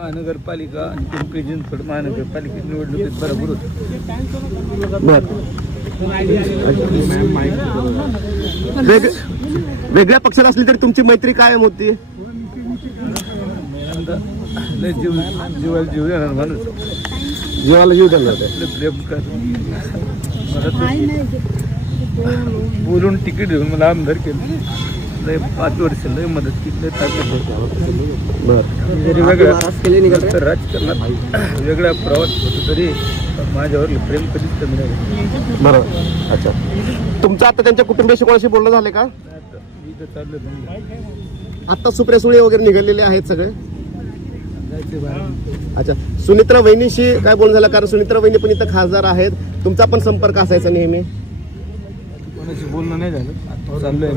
महानगरपालिका आणि पिंपरी चिंचवड महानगरपालिका निवडणुकीत बरोबर होतं. वेगळ्या पक्षात असली तरी तुमची मैत्री कायम होती. लय जीवाला जीव देणार माणूस, जीवाला जीव देणार ते. लय प्रेम कर. बोलून तिकीट देऊन मला आमदार केलं. लय 5 वर्ष लय मदत केली, लय ताकद होती. जरी वेगळ्या राजकारणात वेगळा प्रवास होतो तरी माझ्यावर प्रेम कधीच कमी नाही. बरोबर. अच्छा, तुमचं आता त्यांच्या कुटुंबियाशी कोणाशी बोलणं झाले का? इथं चाललं आता सुप्रिया सुळे वगैरे निघालेले आहेत सगळे. अच्छा, सुनित्रा वहिनीशी काय बोलणं झालं? कारण सुनित्रा वहिनी पण इथं खासदार आहेत, तुमचा पण संपर्क असायचा नेहमी. कोणाशी बोलणं नाही झालं, आता चाललंय.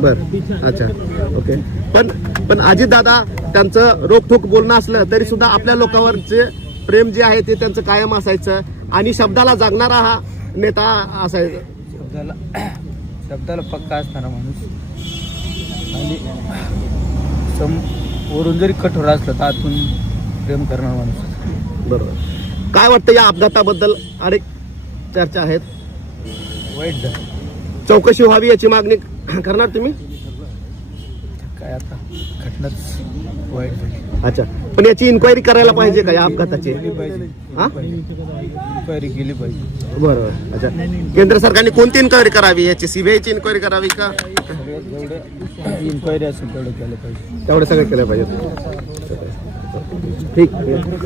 बर. अच्छा, ओके. पण अजितदादा त्यांचं रोखठोक बोलणं असलं तरी सुद्धा आपल्या लोकांवरचे प्रेम जे आहे ते त्यांचं कायम असायचं आणि शब्दाला जागणारा हा नेता असायचा. शब्दाला पक्का असणारा माणूस आणि वरून जरी कठोर असलं तर आतून प्रेम करणारा माणूस. बरोबर. काय वाटतं या अपघाताबद्दल? अनेक चर्चा आहेत. वाईट झालं. चौकशी व्हावी याची मागणी करणार तुम्ही? काय आता घटनाच वाईट झाली. अच्छा, पण याची इन्क्वायरी करायला पाहिजे का या अपघाताची? केली पाहिजे. हा, इन्क्वायरी केली पाहिजे. बरोबर. अच्छा, केंद्र सरकारने कोणती इन्क्वायरी करावी? याची सीबीआयची इन्क्वायरी करावी का? जेवढं इन्क्वायरी असेल तेवढं केलं पाहिजे. तेवढं सगळं केलं पाहिजे. ठीक.